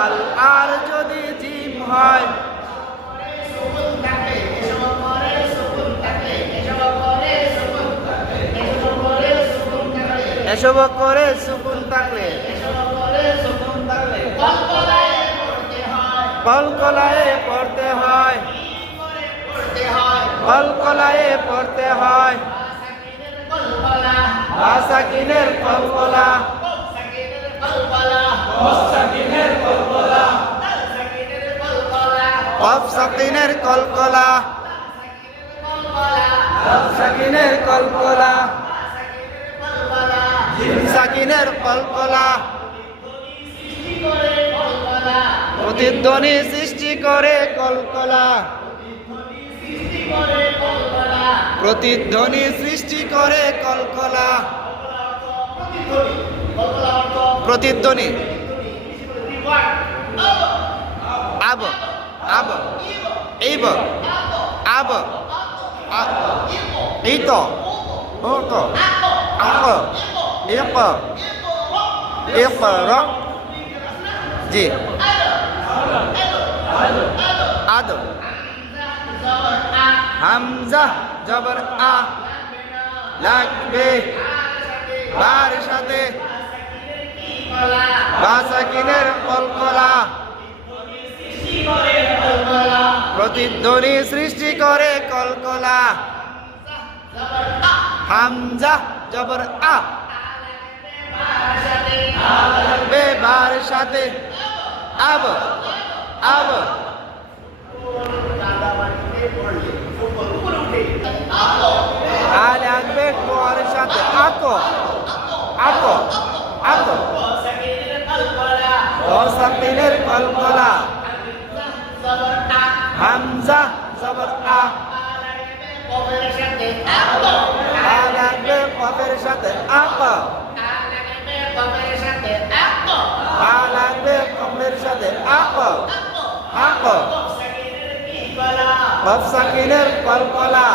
দাল আর যদি জিম হয় এসব করে সুকুন থাকলে কলকলায়ে পড়তে হয় কলকলায়ে পড়তে হয় সাকিনের কলকলা কফ সাকিনের কলকলা সাকিনের কলকলা সাকিনের কলকলা প্রতিধ্বনি সৃষ্টি করে কলকলা প্রতিধ্বনি সৃষ্টি করে কলকলা প্রতিধ্বনি আব আব এইব আব এই তো ও তো আক এক এক র জি আদ হামজা জবর আ লাগবে বার সাথে বা সাকিনের কলকলা প্রতিধ্বনি সৃষ্টি করে কলকলা হামজা জবর আ লাগবে বার সাথে আব আব আ লাগবে কোয়ার সাথে আকো আকো আকো সাকিনের কলকলা হামজা জবর আ লাগবে কফের সাথে আক লাগবে কফের সাথে আক আক কফ সাকিনের কলকলা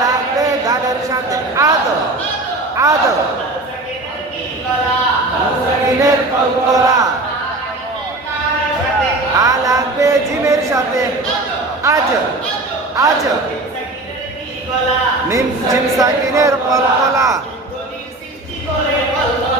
লাগবে গালের সাথে আদ আদ সাকিনের কলকলা লাগবে জিমের সাথে আজ আজ মিম জিম সাকিনের কলকলা